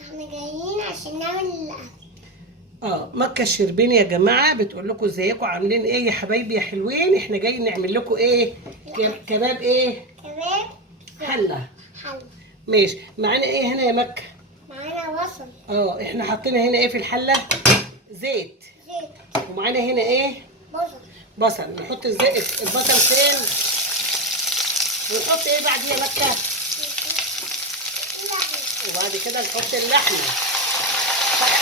احنا جايين عشان نعمل مكة الشربيني يا جماعة بتقول لكم ازيكم عاملين ايه يا حبايبي يا حلوين. احنا جايين نعمل لكم ايه؟ كباب ايه؟ كباب حلة. حلو. ماشي. معانا ايه هنا يا مكة؟ معانا بصل. احنا حاطين هنا ايه في الحلة؟ زيت. زيت. ومعانا هنا ايه؟ بصل. بصل. نحط الزيت البصل فين؟ ونحط ايه بعد يا مكة؟ وبعد كده نحط اللحمة.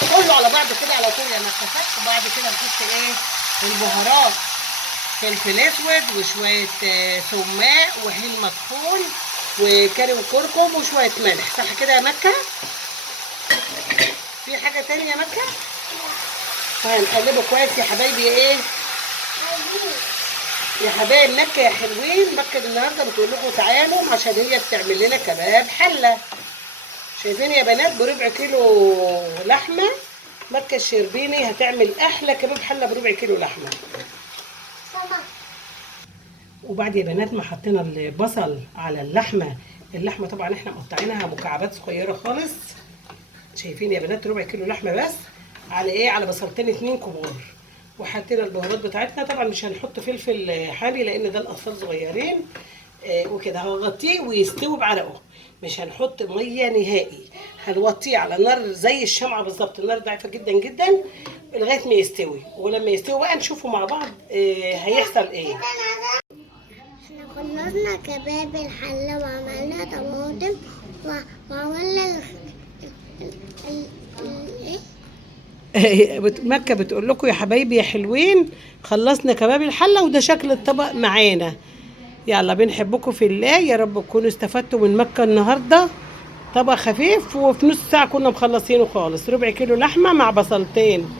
كله على بعض كده على طول يا مكة. وبعد كده نحط ايه؟ البهارات، فلفل اسود وشوية ثوماء وهيل مطحون وكاري وكركم وشوية ملح. صح كده يا مكة؟ في حاجة تانية يا مكة؟ هنقلبه كويس يا حبايبي ايه؟ يا حبايب مكة يا حلوين. مكة النهارده بتقول لكم تعالوا عشان هي بتعمل لنا كباب حلة. شايفين يا بنات؟ بربع كيلو لحمة مكة الشربيني هتعمل احلى كباب حلة بربع كيلو لحمة. وبعد يا بنات ما حطينا البصل على اللحمة طبعا احنا مقطعينها مكعبات صغيرة خالص. شايفين يا بنات؟ ربع كيلو لحمة بس على ايه؟ على بصلتين 2 كبار. وحطينا البهارات بتاعتنا. طبعا مش هنحط فلفل حامي لان ده الاطفال صغيرين. وكده هنغطيه ويستوي بعرقه. مش هنحط ميه نهائي. هنوطيه على نار زي الشمعة بالظبط، النار ضعيفة جدا جدا لغاية ما يستوي. ولما يستوي بقى نشوفه مع بعض هيحصل ايه. احنا خلصنا كباب الحلة وعملنا طماطم وعملنا مكة بتقول لكم يا حبايبي يا حلوين خلصنا كباب الحلة وده شكل الطبق معانا. يلا بنحبكم في الله. يا رب تكونوا استفدتوا من مكة النهاردة. طبق خفيف وفي نص ساعة كنا مخلصينه خالص. ربع كيلو لحمة مع بصلتين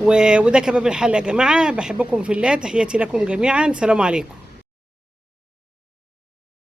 وده كباب الحلة يا جماعة. بحبكم في الله. تحياتي لكم جميعا. سلام عليكم.